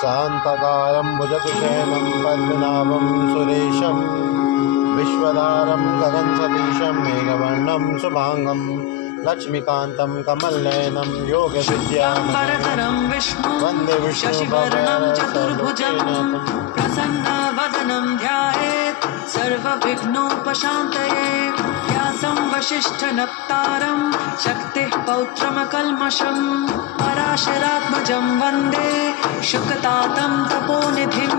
शान्तकारं भुजगशयनं पद्मनाभं सुरेशं विश्वधारं गगनसदृशं मेघवर्णं शुभांगं लक्ष्मीकान्तं कमलनयनं योगविद्यावरं विष्णु वन्दे शशिवर्णं चतुर्भुजं प्रसन्नवदनं ध्यायेत् सर्वविघ्नोपशान्तये व्यासं वसिष्ठनप्तारं शक्तिः पौत्रमकल्मषं पराशरात्मजं वन्दे शुकतातं तपोनिधिं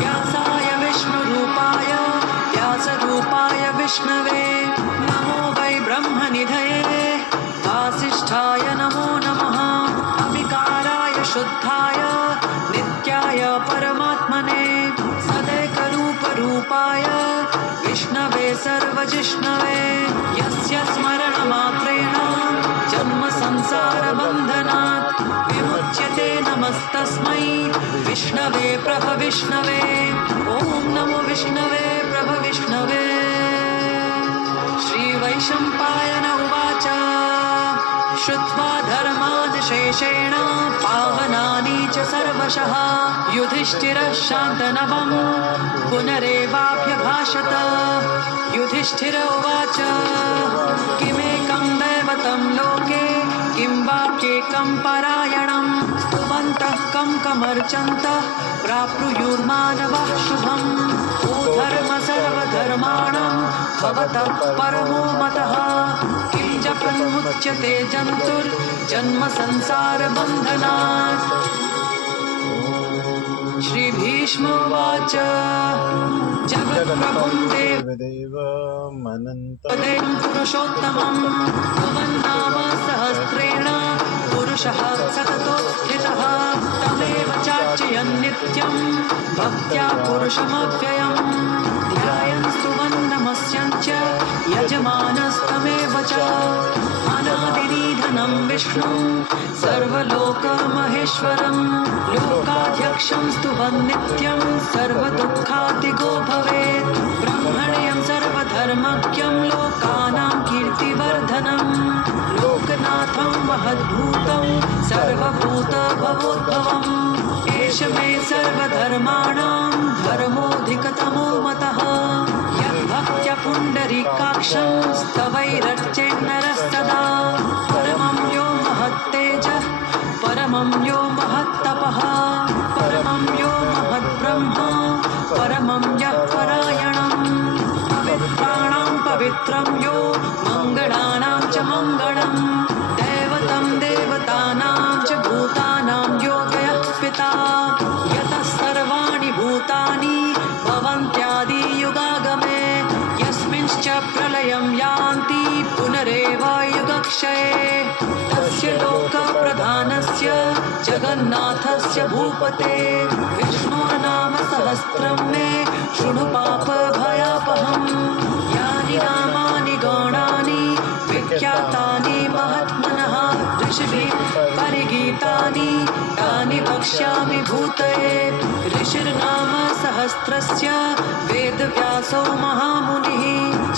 व्यासाय विष्णुरूपाय व्यासरूपाय विष्णवे नमो वै ब्रह्मनिधये वासिष्ठाय नमो नमः अविकाराय शुद्धाय नित्याय परमात्मने सदैकरूपरूपाय विष्णवे सर्वजिष्णवे यस्य स्मरणमात्रेण जन्मसंसारबन्धनात् विमुच्यते नमस्तस्मै विष्णवे प्रभविष्णवे ॐ नमो विष्णवे प्रभविष्णवे श्रीवैशम्पायन उवाच श्रुत्वा धर्मान् शेषेण पावनानि च सर्वशः युधिष्ठिरः शान्तनवं पुनरेवाभ्यभाषत युधिष्ठिर उवाच किमेकं दैवतं लोके किं वाक्येकं परायणं स्तुवन्तः कं कमर्चन्तः प्राप्नुयुर्मानवः शुभम् ओ धर्म सर्वधर्माणां भवतः परमो मतः किं जपन्मुच्यते जन्तुर्जन्म संसारबन्धनात् श्रीभीष्मोवाच जगत्प्रभुं देवदेवमनन्तं पुरुषोत्तमं भुवन्नाम सहस्रेण पुरुषः सततोत्थितः तमेव चार्चयन् नित्यं भक्त्या पुरुषमव्ययम् ध्यायन् स्तुवन् नमस्यञ्च यजमानस्तमेव च अनादिनिधनं विष्णुं सर्वलोकमहेश्वरं लोकाध्यक्षं स्तुवन् नित्यं सर्वदुःखातिगो भवेत् ब्रह्मण्यं सर्वधर्मज्ञं लोकानां कीर्तिवर्धनं लोकनाथं महद्भूतं सर्वभूतभवोद्भवम् एष मे सर्वधर्माणां धर्मोऽधिकतमो मतः यद्भक्त्या पुण्डरीकाक्षं स्तवैरर्चेन्नरस्तदा परमं यो महत्तेजः परमं यो महत्तपः परमं यो महद्ब्रह्म परमं यः परायणम् पवित्राणां पवित्रं यो मङ्गलानां च मङ्गलम् दैवतं देवतानां च भूतानां योगयः पिता यतः सर्वाणि भूतानि भवन्त्यादियुगागमे यस्मिंश्च प्रलयं यान्ति पुनरेव युगक्षये तस्य लोकप्रधानस्य जगन्नाथस्य भूपते विष्णोर्नाम सहस्रं मे शृणु पापभयापहम् यानि नामानि गौणानि विख्यातानि महात्मनः ऋषिभिः परिगीतानि तानि वक्ष्यामि भूतये ऋषिर्नाम सहस्रस्य वेदव्यासो महामुनिः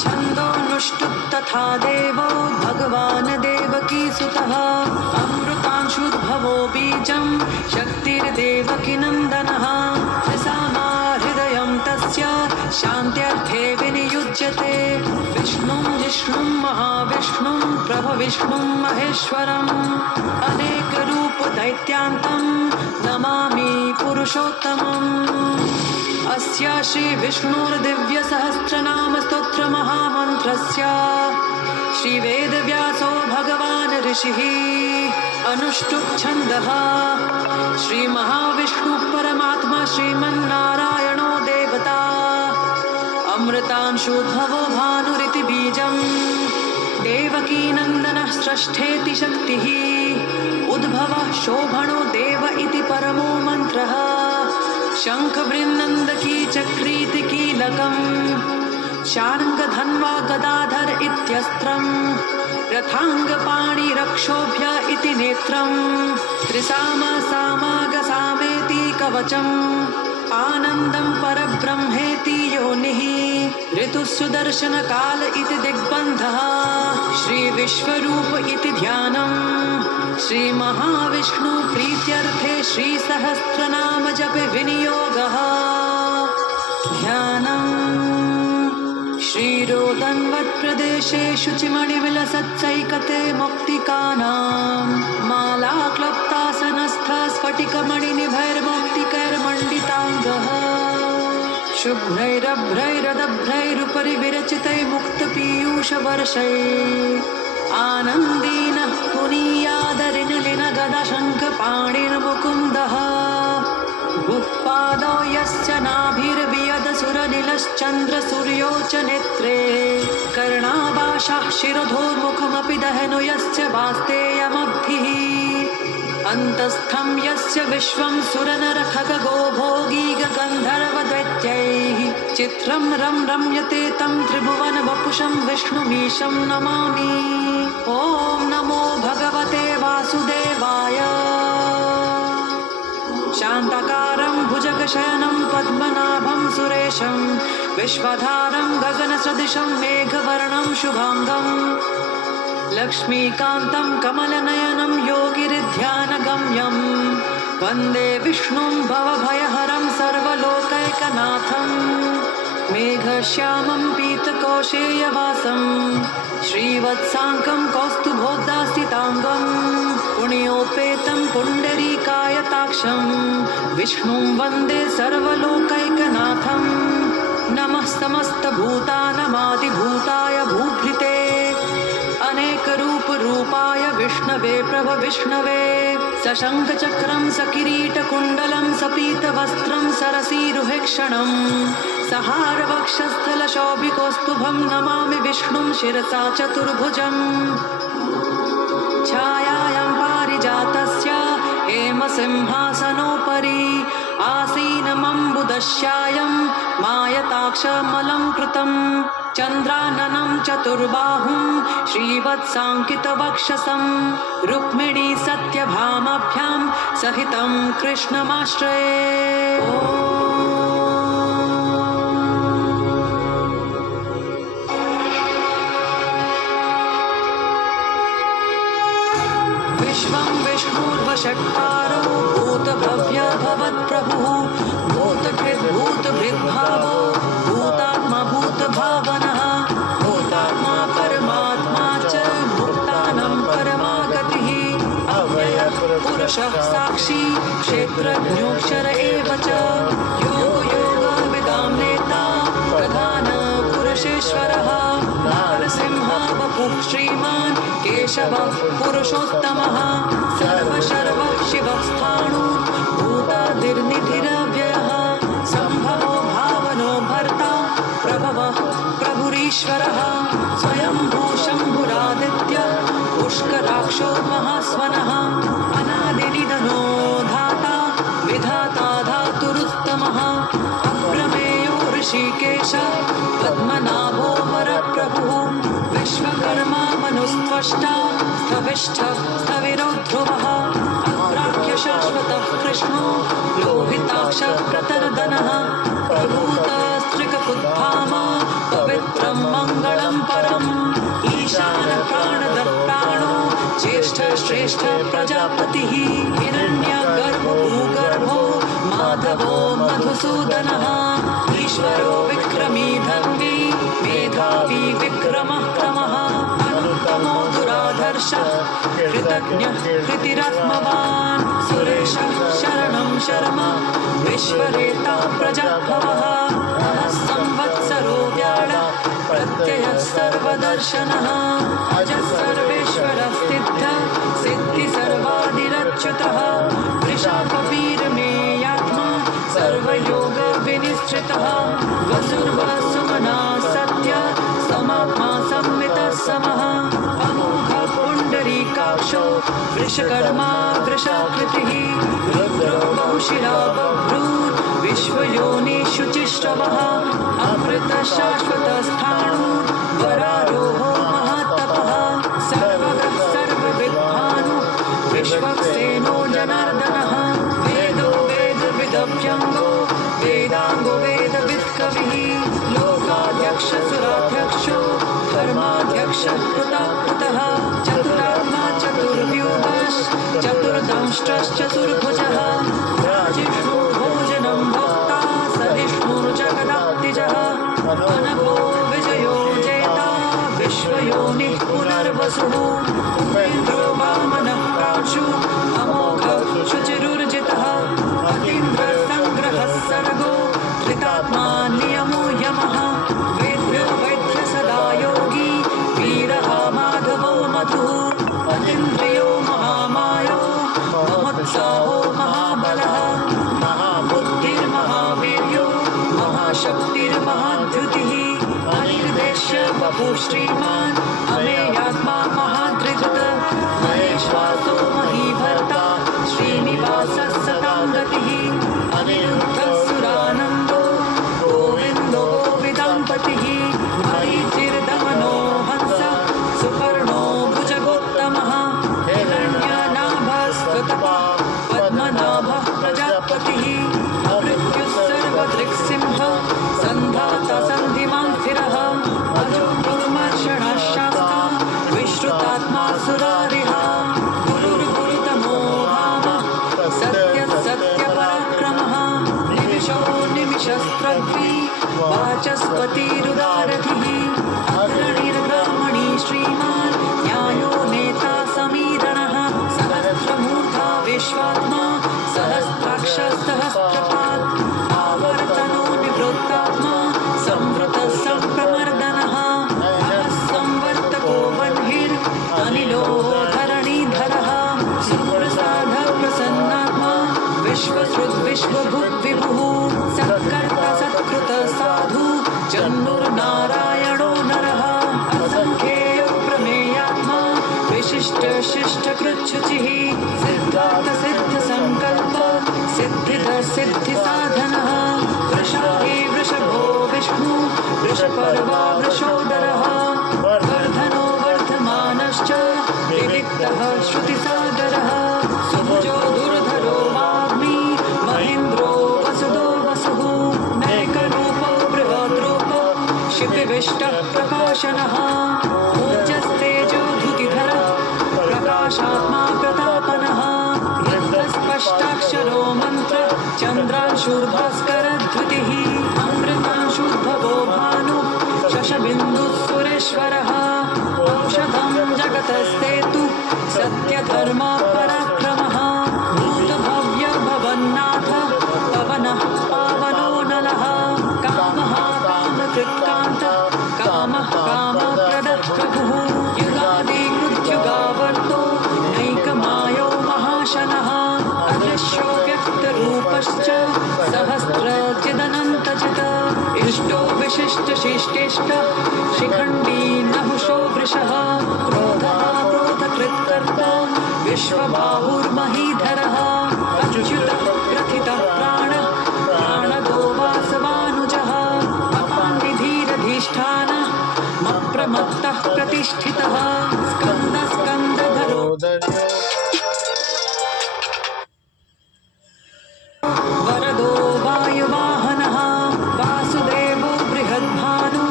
छन्दोनुष्टुप् तथा देवो भगवान् देवकीसुतः अमृतांशुद्भवो बीजं शक्तिर्देवकीनन्दनः प्रसामा हृदयं तस्य शान्त्यर्थे विनियुज्यते विष्णुं जिष्णुं महाविष्णुं प्रभविष्णुं महेश्वरम् अनेकरूपदैत्यान्तं नमामि पुरुषोत्तमम् अस्य श्रीविष्णुर्दिव्यसहस्रनामस्तोत्रमहामन्त्रस्य श्रीवेदव्यासो भगवान् ऋषिः अनुष्टुप् छन्दः श्रीमहाविष्णुः परमात्मा श्रीमन्नारायणो देवता अमृतांशोद्भवो भानुरिति बीजं देवकीनन्दनः स्रष्ठेति शक्तिः उद्भवः शोभनो देव इति परमो मन्त्रः शङ्खबृन्नन्दकी चक्रीति कीलकम् शार्ङ्गधन्वा गदाधर इत्यस्त्रम् रथाङ्गपाणिरक्षोभ्य इति नेत्रम् त्रिसामा सामागसामेति कवचम् आनन्दं परब्रह्मेति योनिः ऋतुः सुदर्शनकाल इति दिग्बन्धः श्रीविश्वरूप इति ध्यानम् श्रीमहाविष्णु प्रीत्यर्थे श्रीसहस्रनाम जपे विनियोगः ध्यानम् श्रीरोदन्वत्प्रदेशे शुचिमणिविलसत्सैकते मुक्तिकानां माला क्लप्तासनस्थ स्फटिकमणिनिभैर्मौक्तिकैर्मण्डिताङ्गः शुभ्रैरभ्रैरदभ्रैरुपरि विरचितै मुक्तपीयूषवर्षैः आनन्दीनः पुनीयादरिनलिनगदशङ्खपाणिर्मुकुन्दः भुक्पादौ यश्च नाभिर्वियदसुरनिलश्चन्द्रसूर्यौ च नेत्रे कर्णाभाषः शिरोधोर्मुखमपि दहनु यश्च वास्तेयमब्धिः अन्तस्थं यस्य विश्वं सुरनरखगो भोगी गन्धर्वदैत्यैः चित्रं रम्यते तं त्रिभुवनवपुषं विष्णुमीशं नमामि ॐ नमो भगवते वासुदेवाय शान्ताकारं भुजगशयनं पद्मनाभं सुरेशं विश्वधारं गगनसदृशं मेघवर्णं शुभाङ्गम् लक्ष्मीकान्तं कमलनयनं योगिरिध्यानगम्यं वन्दे विष्णुं भवभयहरं सर्वलोकैकनाथं मेघश्यामं पीतकौशेयवासं श्रीवत्साङ्कं कौस्तुभोद्दासिताङ्गं पुण्योपेतं पुण्डरीकायताक्षं विष्णुं वन्दे सर्वलोकैकनाथं नमः समस्तभूतानमादिभूताय भूभृते अनेकरूपरूपाय विष्णवे प्रभविष्णवे सशङ्खचक्रं सकिरीटकुण्डलं सपीतवस्त्रं सरसीरुहेक्षणं सहारवक्षस्थलशोभिकौस्तुभं नमामि विष्णुं शिरसा चतुर्भुजम् छायायां पारिजातस्य हेमसिंहासनोपरि आसीनमम्बुदश्यायं मायताक्षमलङ्कृतं चन्द्राननं चतुर्बाहुं श्रीवत्साङ्कितवक्षसं रुक्मिणी सत्यभामाभ्यां सहितं कृष्णमाश्रये विश्वं विष्णुर्वषट्कारो भूतभव्य भवत्प्रभुः भूतभृद्भूतभृद्भावो भूतात्मा भूतभावनः भूतात्मा परमात्मा च भूतानं परमागतिः अव्ययः पुरुषः साक्षी क्षेत्रज्ञोऽक्षर एव च योगयोगविदां नेता प्रधानपुरुषेश्वरः नारसिंहः वपुः श्रीमान् केशवः पुरुषोत्तमः सर्वशर्वः शिवः स्थाणु भूतादिर्निधिरव्ययः सम्भवो भावनो भर्ता प्रभवः प्रभुरीश्वरः स्वयंभू शम्भुरादित्यः पुष्कराक्षो महास्वनः अनादिनिधनो धाता विधाता धातुरुत्तमः अप्रमेयो ऋषिकेश पद्मनाभो वरप्रभुः विश्वकर्मा मनुस्त्वष्टा स्थविष्ठः स्थविरो ध्रुवः अप्राख्य शाश्वतः कृष्णो लोहिताक्षः प्रतर्दनः प्रभूतस्त्रिकपुत्थामा पवित्रं मङ्गलं परम् ईशानः प्राणदप्राणो ज्येष्ठः श्रेष्ठः प्रजापतिः हिरण्यगर्भो भूगर्भो माधवो मधुसूदनः ईश्वरो विक्रमी धर्मी मेधावी विक्रमः क्रमः अनुत्तमो दुराधर्षः कृतज्ञः कृतिरात्मवान् सुरेशः शरणं शर्म विश्वरेता प्रजाभवः संवत्सरो व्याळ प्रत्ययः सर्वदर्शनः अजः सर्वेश्वरः सिद्धः सिद्धि सर्वादिरच्युतः वृषाकवीरमेयात्मा सर्वयोग विनिश्चितः वसुर्वसुमना सत्य समात्मा संवितः समः अमोघः पुण्डरीकाक्षो वृषकर्मा वृषाकृतिः रुद्रो बहुशिरा बभ्रूत् विश्वयोनिषु चिष्टवः अमृतः शाश्वतस्थाणु वरारोहो महातपः सर्वगः सर्वविद्भानु विश्वक्सेनो जनार्दनः वेदो वेदविदव्यङ्गो वेदाङ्गो वेदवित्कविः लोकाध्यक्षसुराध्यक्षो धर्माध्यक्षः कृताकृतः चतुरात्मा चतुर्व्यूहश्च चतुर्दंष्ट्रश्चतुर्भुजः राजिष्णुर्भो श्रीमान् अमेयात्मा महाद्रिधृत महेश्वासो महीभर्ता श्रीनिवासः सतां गतिः अनिरुद्धः सुरानन्दो गोविन्दो गोविदाम्पतिः मरीचिर्दमनो हंसः सुपर्णो भुजगोत्तमः हिरण्यनाभस्ततपा पद्मनाभः प्रजापतिः मृत्युः सर्वदृक्सिंहः सन्धाता सन्धिमान् स्थिरः अजो दुर्मर्षणः शास्ता विश्रुतात्मा सुरारिः गुरुर्गुरुतमो भावः सत्यः सत्यपराक्रमः निमिषो निमिषस्त्रग्वी वाचस्पतिरुदारथिः अग्रणिर्ब्रह्मणि श्रीमान् न्यायो नेता समीरणः सहस्रमूर्धा विश्वात्मा सहस्राक्षसहस्रपात् आवर्तनो निवृत्तात्मा संवृतः सम्प्रमर्दनः संवर्तको वह्निर् अनिलो धरणीधरः सुप्रसादः प्रसन्नात्मा विश्वभूद्विभुः सत्कर्ता सत्कृतः साधु जन्मुर्नारायणो नरः असंख्येय प्रमेयात्मा विशिष्ट शिष्टकृच्छुचिः सिद्धार्थ सिद्ध संकल्प सिद्धिद सिद्धि साधनः वृषाही वृषभो विष्णु वृषपर्वा वृषोदरः वर्धनो वर्धमानश्च विविक्तः श्रुतिसागरः सुभुजो दुर्धरो वाग्मी महेन्द्रो वसुदो वसुः नैकरूपो बृहद्रूपो क्षितिविष्टः प्रकाशनः ऊर्जस्तेजो धृतिधरः प्रकाशात्मा प्रतापनः स्पष्टाक्षरो मन्त्र चन्द्रांशुर्भास्करधृतिः अमृतांशुर्भवो भानु शशबिन्दुः सुरेश्वरः औषधं जगतस्तेतु सत्यधर्म पराक्रमः भूतभव्य भवन्नाथ पवनः पावनो नलः कामः कामकृत्कान्त कामः कामप्रदः प्रभुः युगादिकृत्युगावर्तो नैकमायो महाशनः अदृश्यो व्यक्तरूपश्च सहस्रचिदनन्तचित् इष्टो विशिष्टशिष्टेष्ट शिखण्डी नहुषो वृषः क्रोधः क्रोधकृत्कर्ता विश्वबाहुर्महीधरः अच्युतः प्रथितः प्राणः प्राणदो वासवानुजः अपान्निधिरधिष्ठानः मप्रमत्तः प्रतिष्ठितः स्कन्दधरो वरदो वायुवाहनः वासुदेवो बृहद्भानु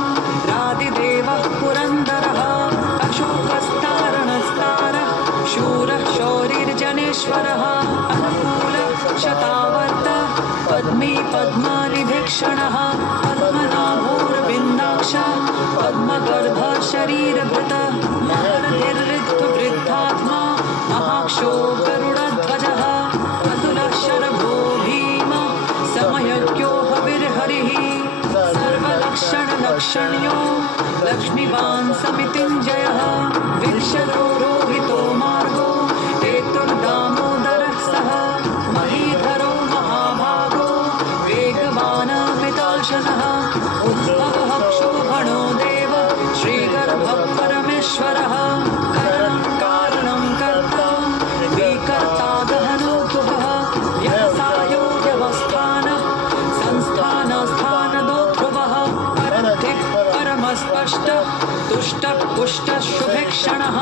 रादिदेवः पुरन्दरः अशोकस्तारणस्तारः शूरः शौरिर्जनेश्वरः अनुकूलः शतावर्त पद्मी पद्मालिभीक्षणः पद्मनाभोर्विन्दाक्ष पद्मगर्भः शरीरभृतः महर्निर्ऋत्ववृद्धात्मा महाक्षो गरुडध्वजः अतुलः शरभो भीम समयज्ञो हविर्हरिः सर्वलक्षणलक्षण्यो लक्ष्मीवान् समितिञ्जयः विक्षतो रोहितो मार्गो हेतुर्दामोदरः सः महीधरो महाभागो वेगवानमिताशनः उद्भवः क्षोभणो देव श्रीगर्भः परमेश्वरः कारणं कर्ता विकर्ता गहनोद्भवः व्यवसायो व्यवस्थानः संस्थानस्थानदोद्भवः परमस्पष्ट तुष्टः पुष्टः शुभेक्षणः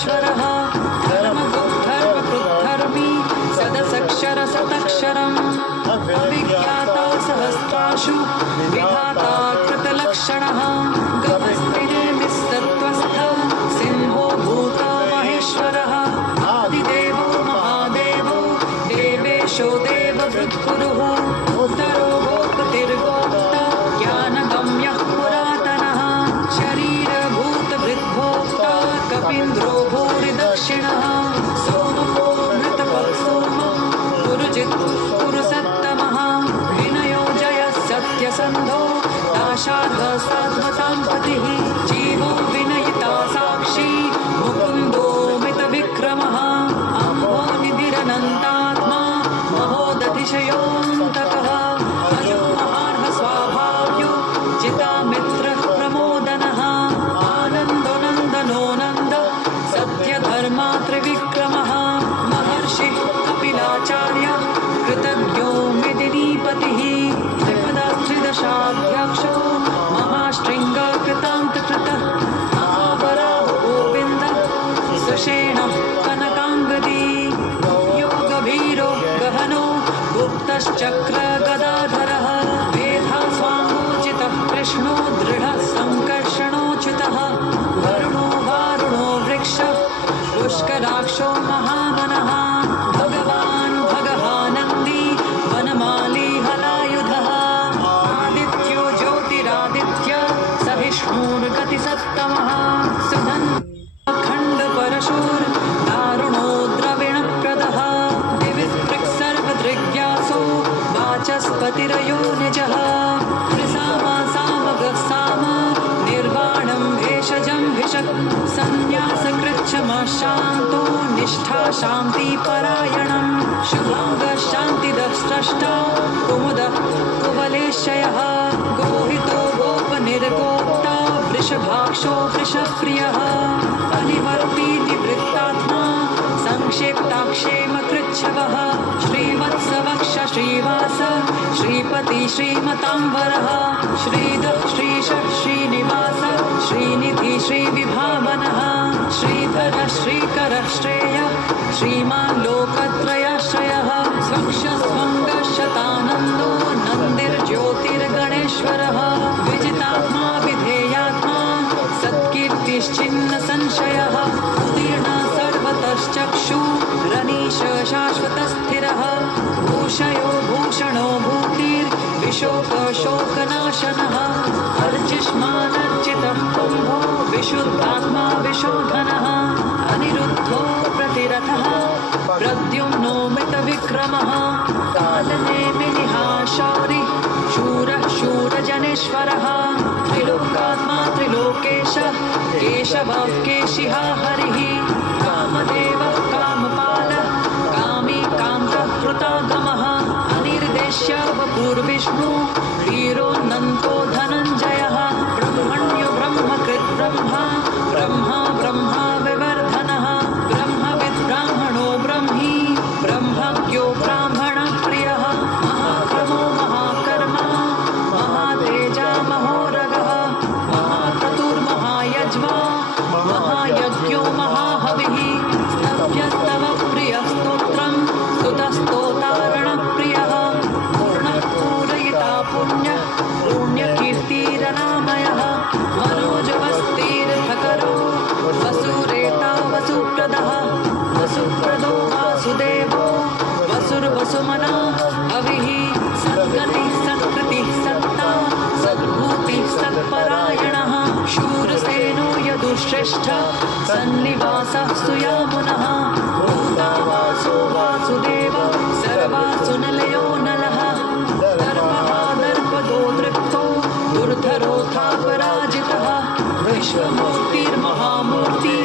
महेश्वरः धर्मगुप्तर्वकृद्धर्मी सदसक्षरसतक्षरम् अविज्ञाता सहस्राशु विधाता कृतलक्षणः गमस्तिनेमिस्तत्त्वस्थ सिंहो भूतो महेश्वरः आदिदेवो महादेवो देवेशो देववृद्गुरुः उत्तरो गोपतिर्गोप्ता ज्ञानगम्यः पुरातनः शरीरभूतभृद्भोक्ता कपीन्द्रो भूरिदक्षिणः सोमको मृतपत्सोमः गुरुजित् पुरुषत्तमः विनयो जयः सत्यसन्धो दाशार्हः साध्वतां पतिः जीवो विनयिता साक्षी मुकुन्दो मितविक्रमः अम्भो निधिरनन्तात्मा महोदतिशयोऽन्तकः अजो महार्ह स्वाभाव्यो जितामित्रः प्रमोदनः आनन्दो नन्दनो नन्द सत्यधर्मा त्रिविक्रमः महर्षिः कपिलाचार्यः कृतज्ञो मिदिनीपतिः त्रिपदक्षाध्यक्षो महाशृङ्गकृतान्तकृतः महावराहो गोविन्दः सुषेणः कनकाङ्गदी योगभीरो गहनो गुप्तश्चक्रगदाधरः मेधास्वाङ्गोचितः कृष्णो दृढः सङ्कर्षणोचितः वरुणो वारुणो वृक्षः पुष्कराक्षो महावनः भगवान् भगवानन्दी वनमाली हलायुधः आदित्यो ज्योतिरादित्य सहिष्णुर्गतिसत्तमः सुधन् खण्डपरशूर् दारुणो द्रविणप्रदः दिविदृक्सर्वदृग्यासो वाचस्पतिरयो निजः त्रिसामा सामगः साम निर्वाणं भेषजं भिषक् सन्न्यासकृच्छमः शान्तो निष्ठा शान्तिपरायणं शुभाङ्गः शान्तिदः स्रष्टा कुमुदः कुवलेशयः गोहितो गोपनिर्गोप्ता वृषभाक्षो वृषप्रियः अनिवर्ती निवृत्तात्मा संक्षेप्ताक्षेमकृच्छवः श्रीवत्सवक्ष श्रीवास श्रीपति श्रीमताम्बरः श्रीधः श्रीश श्रीनिवास श्रीनिधि श्रीविभावनः श्रीधर श्रीकरः श्रेय श्रीमान् लोकत्रयाश्रयः स्वक्षस्वङ्गशतानन्दो नन्दिर्ज्योतिर्गणेश्वरः विजितात्मा विधेयात्मा सत्कीर्तिश्चिन्न संशयः उदीर्णः सर्वतश्चक्षुरनीश शाश्वतस्थिरः भूषयो भूषणो भूतिर्विशोकशोकनाशनः अर्चिष्मानर्चितः कुम्भो विशुद्धात्मा विशोधनः अनिरुद्धो प्रतिरथः प्रद्युम्नो मितविक्रमः कालनेमिनिः शौरिः शूरः शूरजनेश्वरः त्रिलोकात्मा त्रिलोकेशः केशवः केशिः हरिः कामदेवः कामपालः कामी कान्तः कृतागमः अनिर्देश्य वपुर्विष्णु वीरोऽनन्तो धनञ्जयः ब्रह्मण्यो ब्रह्मकृत् ब्रह्मा ब्रह्मा ब्रह्मा विवर्धनः ब्रह्मविद् ब्राह्मणो ब्रह्मी ब्रह्मज्ञो ब्राह्मणप्रियः महाक्रमो महाकर्मा महातेजा महोरगः महाक्रतुर्महायज्वा महायज्ञो महाहविः स्तव्यस्तव प्रियः स्तोत्रं स्तुतस्तोतारणप्रियः पूर्णः पूरयिता पुण्यः पुण्यकीर्तिरनामयः मनोजवस्तीर्थकरो वसुरेता वसुप्रदः वसुप्रदो वासुदेवो वसुर्वसुमना हविः सद्गतिः सत्कृतिः सत्ता सद्भूतिः सत्परायणः शूरसेनो यदुश्रेष्ठ सन्निवासः सुयामुनः भूतावासो वासुदेव सर्वासुनलयो नलः दर्पः दर्पदो दृप्तो दुर्धरोऽथापराजितः विश्वमूर्तिर्महामूर्ति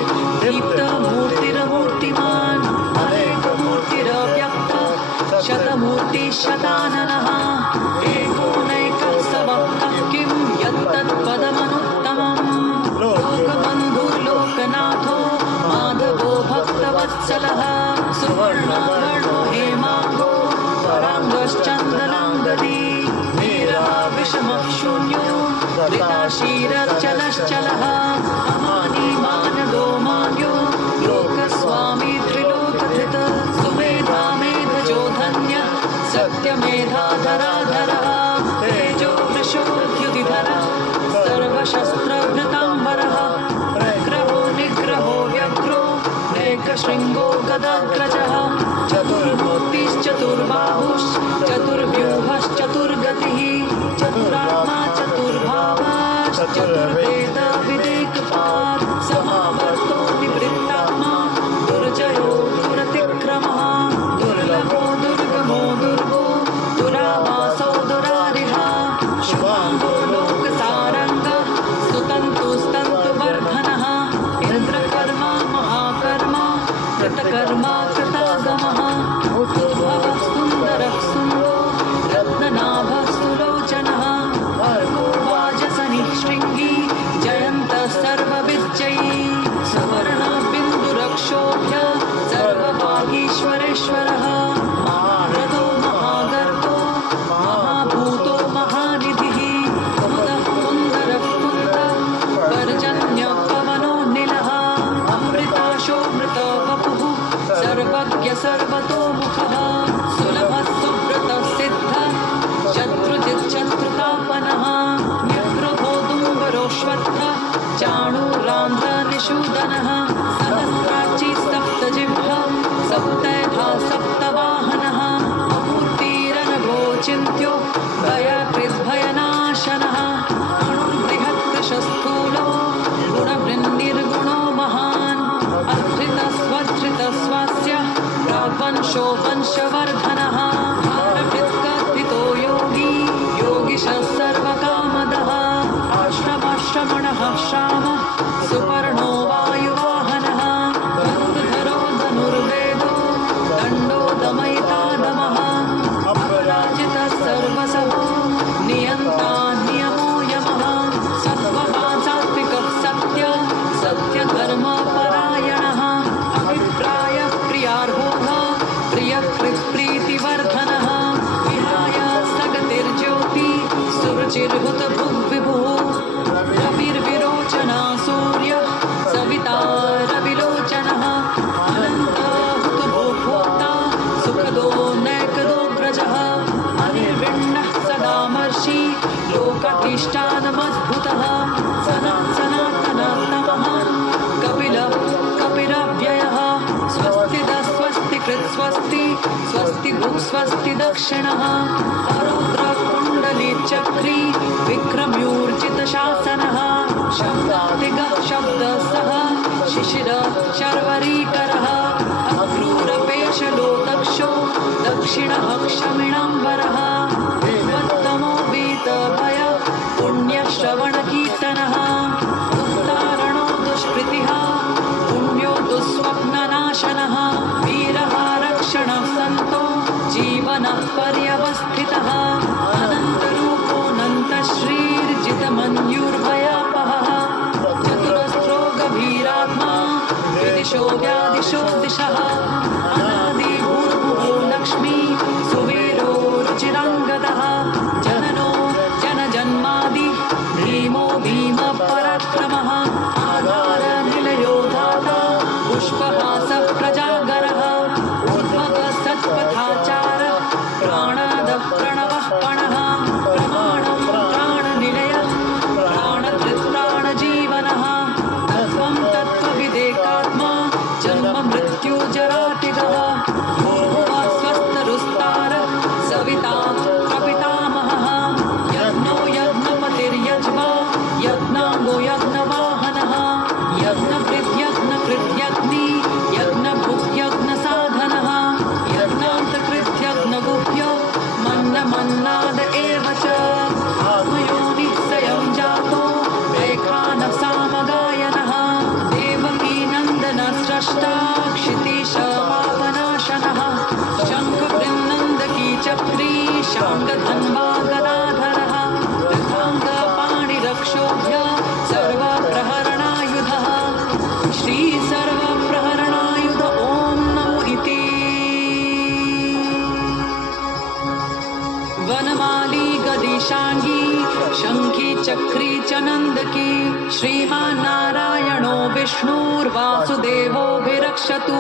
दीप्तमूर्तिरमूर्तिमान् अनेकमूर्तिरव्यक्त शतमूर्तिशताननः एकोनैकः सवक्तः किं यत्तत्पदमनुत्तमम् लोकबन्धुर्लोकनाथो माधवो भक्तवत्सलः सुवर्णवर्णो हेमाङ्गो पराङ्गश्चन्दनाङ्गदी मीरा विषमः शून्यो वृताशीरश्चलश्चलः अमानी मानदो मान्यो चतुर्शृङ्गो गदाग्रजः चतुर्मुक्तिश्चतुर्बाहुश्चतुर्व्यूहश्चतुर्गतिः चतुरात्मा चतुर्भावश्चतुर्वेद विवेकपात् समावर्तो विवृत्तात्मा दुर्जयो दुरतिक्रमः दुर्लभो दुर्गमो दुर्गो दुरावासो दुरारिहा शुभाङ्गो लोकसारङ्गः स्तुतन्तुस्तन्तुवर्धनः इन्द्रकर्मा महाकर्मा कृतकर्मा कृतागमः उद्भवः सुन्दरः सुन्दरो रत्ननाभः सुलोचनः भर्गो वाजसनिः शृङ्गी जयन्तः सर्वविजयी सुवर्णबिन्दुरक्षोभ्य सर्वभागीश्वरेश्वरः महारथो महागर्तो महाभूतो महानिधिः कुमुदः कुन्दरः कुन्दः पर्जन्यपवनोन्निलः अमृताशोऽमृतवपुः सर्वज्ञ सर्वतोमुखः सुलभः सुव्रतः सिद्धः शत्रुजिच्छत्रुतापनः निवृतो दुम्बरोऽश्वत्थः चाणूरान्ध्रनिषूदनः सहस्राची सप्तजिह्वः सप्तधा सप्तवाहनः अमूर्तिरनघोचिन्त्यो भयकृद्भयनाशनः अणुर्बृहत्कृशस्थूलो गुणवृन्निर्गुणो महान् अधृतस्वधृतस्वास्य प्राग्वंशो वंशवर्धनः भारकृत्कथितो योगी योगिशः सर्वकामदः आश्रमाश्रमणः श्यामः सुपर्णो वायुवाहनः धनुर्धरो धनुर्वेदो दण्डो दमयितादमः अपराजितः सर्वसहो नियन्ता नियमो यमः सत्त्ववान् सात्विकः सत्यधर्मपरायणः अभिप्रायप्रियार्होः प्रियकृत्प्रीतिवर्धनः विहाय सगतिर्ज्योति सुरुचिर्हुतभुग्विभुः रविर्विरोचना सूर्यः सविता रविलोचनः अनन्तहुतभोक्ता सुखदो नैकदोऽग्रजः अनिर्विण्णः सदामर्षि लोकाधिष्ठानमद्भुतः सनातनतमः कपिलः कपिरव्ययः स्वस्ति कृत्स्वस्ति स्वस्ति भुक्स्वस्ति दक्षिणः अरुद्रकुण्डलीचक्री विक्रम्यूर्जितशासनः शब्दातिगः शब्दसः शिशिरः शर्वरीकरः अक्रूरपेशलो दक्षो दक्षिणः क्षमिणाम्बरः वेदोत्तमो वीतभय पुण्यश्रवणकीर्तनः उत्तारणो दुष्कृतिः पुण्यो दुःस्वप्ननाशनः वीरः रक्षणः सन्तो जीवनः पर्यवस्थितः अनन्तरूपोऽनन्तश्रीर्जितमन्युर्भयापहः चतुरस्रो गभीरात्मा विदिशो व्यादिशो दिशः अनादिभूर्भुवो लक्ष्मी सुवीरो रुचिराङ्गदः जननो जनजन्मादि भीमो भीमपराक्रमः आधारनिलयो धाता पुष्पहासः प्रजागरः ऊर्ध्वगः सत्पथाचारः प्राणादः प्रणवः पणः प्रमाणं प्राणनिलयः प्राणधृत्प्राणजीवनः तत्त्वं तत्त्वविदेकात्मा जन्म मृत्युजरातिगः भूर्भुवः स्वस्तरुस्तारः सविता प्रपितामहः यज्ञो यज्ञपतिर्यज्वा यज्ञाङ्गो यज्ञवाहनः यज्ञकृत्यग्नि यज्ञभुक्यज्ञसाधनः यज्ञान्तकृत्यग्नगुह्यो मन्नमन्नाद एव च आत्मयोनिः स्वयं जातो रेखानः सामगायनः देवकीनन्दनस्रष्टा क्षितीशपापनाशनः शङ्खबृन्नन्दकी चक्री शाङ्गधन्वा गदाधरः रथाङ्गपाणिरक्षोभ्य सर्वप्रहरणायुधः श्रीसर्वप्रहरणायुध ॐ नमो इति वनमाली गदिशाङ्गी शङ्खी चक्री च नन्दकी श्रीमान्नारायणो विष्णुर्वासुदेवोऽभिरक्षतु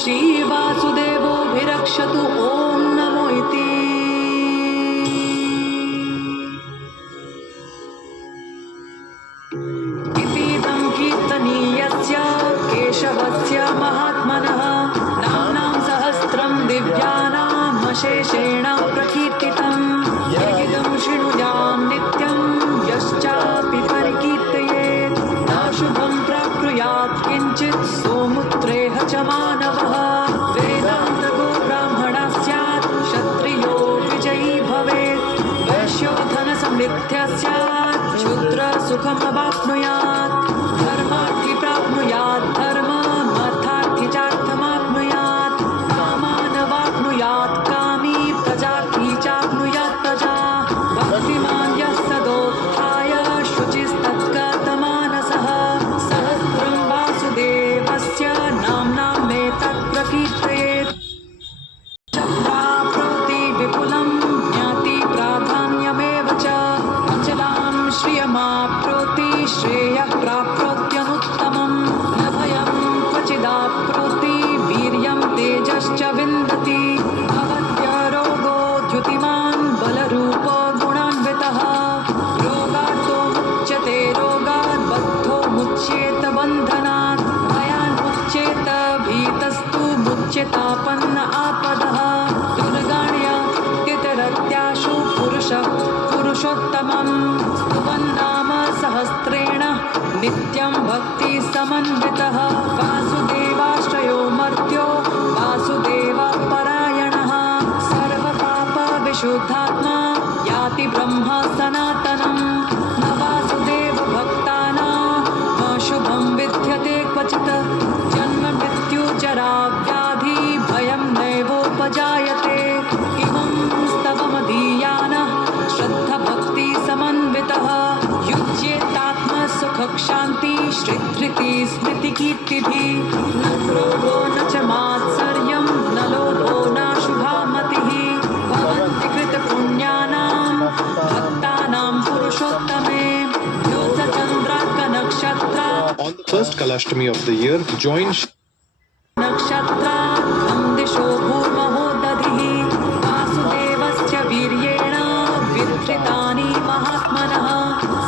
श्रीवासुदेवोऽभिरक्षतु ॐ नमो इति केशवस्य महात्मनः नामाशेषेण प्रकीर्तितं यदिदं शृणुयां नित्यं यश्चापि परिकीर्तयेत् नाशुभं प्राप्नुयात् किञ्चित् सोमुत्रेह च मानवः वेदान्तगो ब्राह्मणः स्यात् क्षत्रियो विजयी भवेत् वैश्यो धनसमृद्धिः स्यात् क्षुद्रसुखमवाप्नुयात् धर्मार्थी प्राप्नुयात् धर्ममर्थार्थी चार्थमाप्नुयात् कामानवाप्नुयात् कामी प्रजार्थी चाप्नुयात् प्रजा भक्तिमान् यः सदोत्थाय शुचिस्तत्कर्तमानसः सहस्रं वासुदेवस्य नाम्नामेतत् प्रकीर्तयेत् प्राप्नोति विपुलं ज्ञाति प्राधान्यमेव च अचलां श्रियमाप्नोति श्रेयः प्राप्नोत्यनुत्तमं न भयं क्वचिदाप्नोति वीर्यं तेजश्च विन्दति भवत्यरोगो द्युतिमान् बलरूपो गुणान्वितः रोगातो मुच्यते रोगात् बद्धो मुच्येत बन्धनात् भयान् मुच्येत भीतस्तु मुच्यतापन्न आपदः दुर्गाण्य तितरत्याशु पुरुषः पुरुषोत्तमं स्तुवन्नाम सहस्रेण नित्यं भक्तिसमन्वितः वासुदेवाश्रयो मर्त्यो वासुदेवपरायणः सर्वपापविशुद्धात्मा याति ब्रह्म सनातनं न वासुदेवभक्तानां शुभं विद्यते क्वचित् जन्म मृत्युजरा व्याधि भयं नैवोपजायते इमं स्तवमदीयानः श्रद्धभक्तिसमन्वितः युज्येतात्मसुखक्षान्ति श्रीधृति स्मृतिकीर्तिभिः न क्रोधो न च मात्सर्यं न लोभो नाशुभा मतिः भवन्ति कृतपुण्यानां भक्तानां पुरुषोत्तमे यो स चन्द्रार्कनक्षत्रा On the first Kalashtami of the year, join नक्षत्राखं दिशो भूर्महो दधिः वासुदेवस्य वीर्येण विधृतानि महात्मनः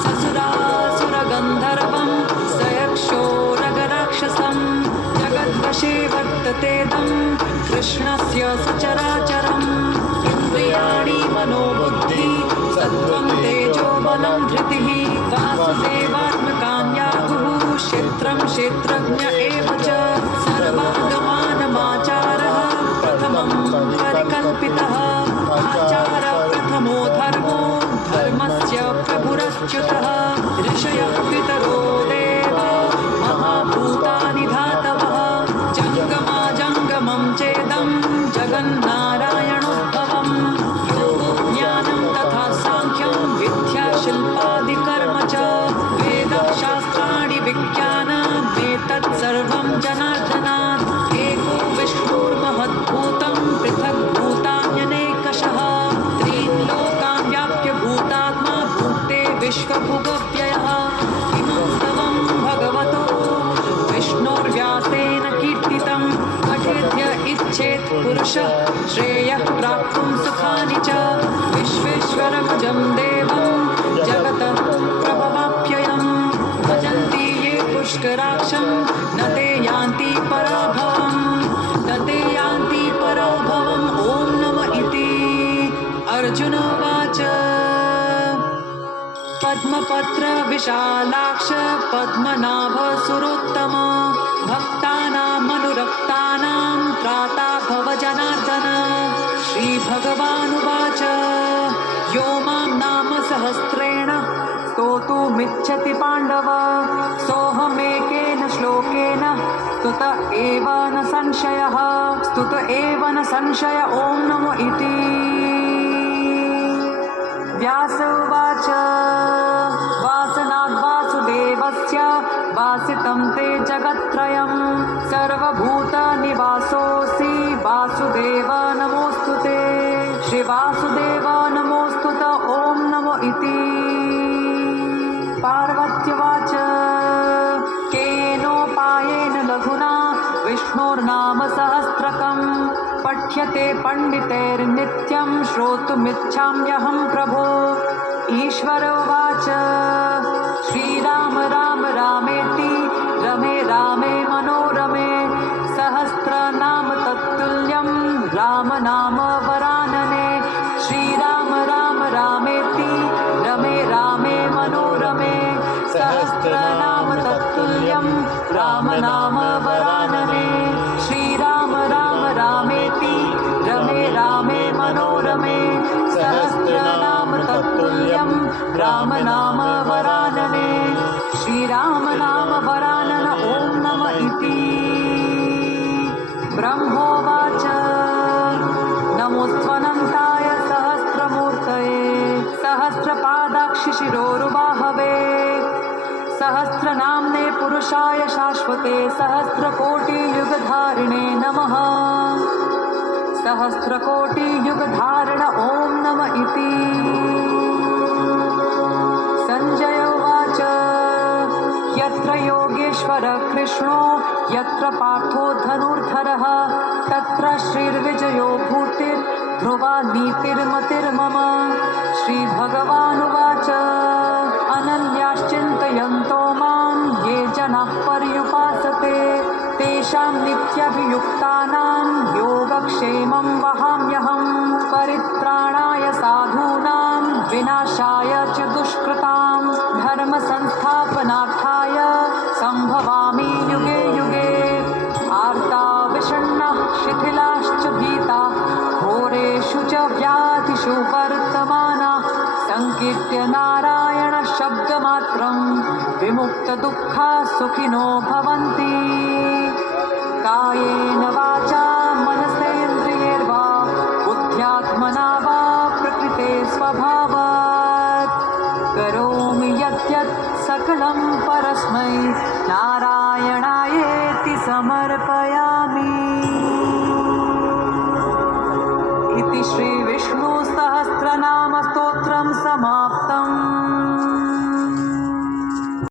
ससुरासुरगन्धर्वं सयक्षोरगराक्षसं जगद्वशे वर्ततेदं कृष्णस्य सचराचरम् इन्द्रियाणि मनोबुद्धि सत्त्वं तेजो बलं धृतिः वासुदेवात्मकान्याहुः क्षेत्रं क्षेत्रज्ञ एव च सर्वागमानमाचारः प्रथमं परिकल्पितः आचार प्रथमो धर्मो धर्मस्य प्रभुरच्युतः ऋषयः पितरो देवा महाभूतानि धातवः जङ्गमाजङ्गमं चेदं जगन्नारायणोद्भवं योगो ज्ञानं तथा साङ्ख्यं विद्या शिल्पादिकर्म च वेदशास्त्राणि विज्ञानमेतत् सर्वं जनार्दनात् एको विष्णुर्महद्भूतं पृथग्भूतान्यनेकशः त्रीन् लोकान् व्याप्य भूतात्मा भुक्ते विश्वभुगव्ययः इमं स्तवं भगवतो विष्णोर्व्यासेन कीर्तितं पठेद्य इच्छेत् पुरुषः श्रेयः प्राप्तुं सुखानि च विश्वेश्वरमजं देवं जगतः प्रभवाप्ययं भजन्ति ये पुष्कराक्षं न ते यान्ति पराभवं न ते यान्ति पराभवम् ॐ नम इति अर्जुन उवाच पद्मपत्र विशालाक्ष पद्मनाभ सुरोत्तम भक्तानामनुरक्तानां त्राता भव जनार्दन श्रीभगवानुवाच यो मां नाम सहस्रेण स्तोतुमिच्छति पाण्डव सोऽहमेकेन श्लोकेन स्तुत एव न संशयः स्तुत एव न संशय ॐ नमो इति व्यास उवाच वासनाद्वासुदेवस्य वासितं ते जगत्त्रयं सर्वभूतनिवासोऽसि वासुदेव नमोऽस्तु ते श्रीवासुदेव नमोऽस्तु त ॐ नमो इति पार्वत्युवाच केनोपायेन लघुना विष्णोर्नाम सहस्रकं पठ्यते पंडितैर्नित्यं श्रोतुमिच्छाम्यहं प्रभो ईश्वर उवाच श्रीराम राम रामेति रमे रामे मनोरमे सहस्रनाम तत्तुल्यं राम नाम वरानने राम नाम वरानने श्रीराम नाम वरानन ॐ नम इति ब्रह्मोवाच नमोऽस्त्वनन्ताय सहस्रमूर्तये सहस्रपादाक्षिशिरोरुबाहवे सहस्रनाम्ने पुरुषाय शाश्वते सहस्रकोटियुगधारिणे नमः सहस्रकोटियुगधारण ॐ नम इति संजय उवाच यत्र योगेश्वर कृष्णो यत्र पार्थो धनुर्धरः तत्र श्रीर्विजयो भूतिर्ध्रुवा नीतिर्मतिर्मम श्रीभगवानुवाच अनन्याश्चिन्तयन्तो मां ये जनाः पर्युपासते तेषां नित्यभियुक्तानां योगक्षेमं वहाम्यहं परित्राणाय साधूनां विनाशाय च दुष्कृतां धर्मसंस्थापनार्थाय सम्भवामि युगे युगे आर्ता विषण्णाः शिथिलाश्च भीताः घोरेषु च व्याधिषु वर्तमानाः संकीर्त्य नारायण शब्दमात्रं विमुक्तदुःखा सुखिनो भवन्ति कायेन वाचा मनसेन्द्रियैर्वा बुद्ध्यात्मना वा प्रकृते स्वभावात् करोमि यद्यत् सकलं परस्मै नारायणायेति समर्पयामि इति श्रीविष्णुसहस्रनामस्तोत्रं समाप्तम्